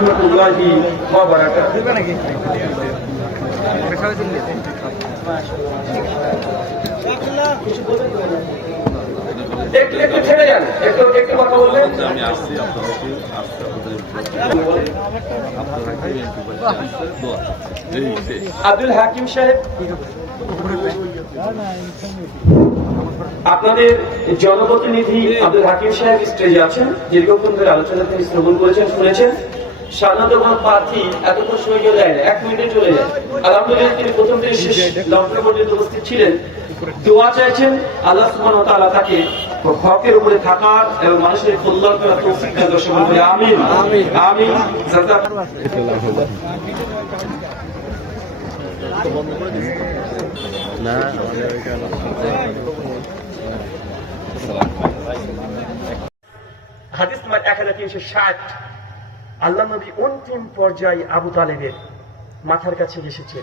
রাহমাতুল্লাহি ওয়া বারাকাতুহু। একটু একটু ছেড়ে যান, একটু একটু কথা বললেন। আব্দুল হাকিম সাহেব, আপনাদের জনপ্রতিনিধি আব্দুল হাকিম সাহেব স্টেজে আছেন। দীর্ঘক্ষণ ধরে আলোচনা তিনি শ্রবণ করেছেন, শুনেছেন। সাধারণত কোন প্রার্থী এতক্ষণ সময় কেউ দেয় না, 1 মিনিটে চলে যায়। আলহামদুলিল্লাহ তিনি প্রথম থেকে শেষ লক্ষ্য পর্যন্ত উপস্থিত ছিলেন, দোয়া চাইছেন। আল্লাহ সুবহানাহু ওয়া তাআলা তাকে হকের উপরে থাকার এবং মানুষের কল্যাণ করার তৌফিক দান করুন, বলে আমিন আমিন। হাদিস নাম্বার 1360, আল্লাহ নবী অন্তিম পর্যায়ে আবু তালেবের মাথার কাছে এসেছে।